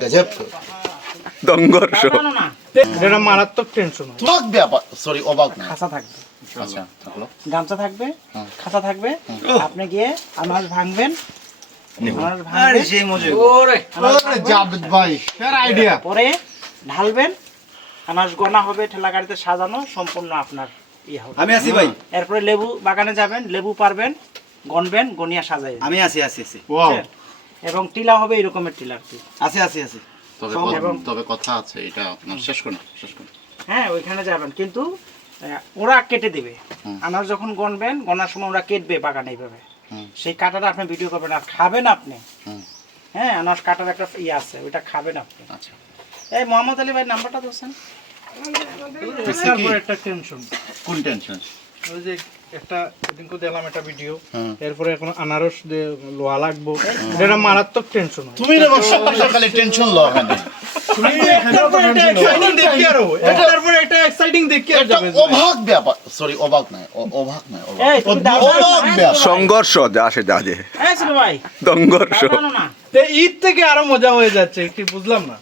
গজব। সংঘর্ষ না, না, না। এটা মারাত্মক টেনশন অবাক ব্যাপার। সরি অবাক না। খাঁচা থাকবে। আচ্ছা গামছা থাকবে। থাকবে। আপনি গিয়ে ভাঙবেন। পরে ঢালবেন। আনাজ গনা হবে ঠেলা গাড়িতে সাজানো সম্পূর্ণ আপনার ইয়ে হবে। আমি আছি ভাই। এরপরে লেবু বাগানে যাবেন লেবু পারবেন গনবেন গনিয়া সাজাই আমি আছি আছি আছি? এবং টিলা হবে এরকমের টিলা আর কি। আছি আছি আছি। তবে তবে কথা আছে এটা আপনার শেষ করুন শেষ করুন। হ্যাঁ ওইখানে যাবেন। কিন্তু ওরা কেটে দেবে। আনাজ যখন গনবেন গনার সময় ওরা কেটবে বাগানে এইভাবে। সেই কাটাটা আপনি ভিডিও করবেন। আর খাবেন আপনি। হুম। হ্যাঁ আনাজ কাটার একটা ইয়ে আছে ওইটা খাবেন আপনি। আচ্ছা। এই মোহাম্মদ আলী ভাই নাম্বারটা দিচ্ছেন একটা টেনশন কোন টেনশন ওই যে একটা সেদিনকে দিলাম একটা ভিডিও এরপরে এখন আনারস লোহা লাগবো। এটা মারাত্মক টেনশন তুমি রে সকাল সকালে টেনশন এখানে সংঘর্ষ যা সে যা যে এই ছিল ভাই। সংঘর্ষ। ঈদ থেকে আরও মজা হয়ে যাচ্ছে কি বুঝলাম না।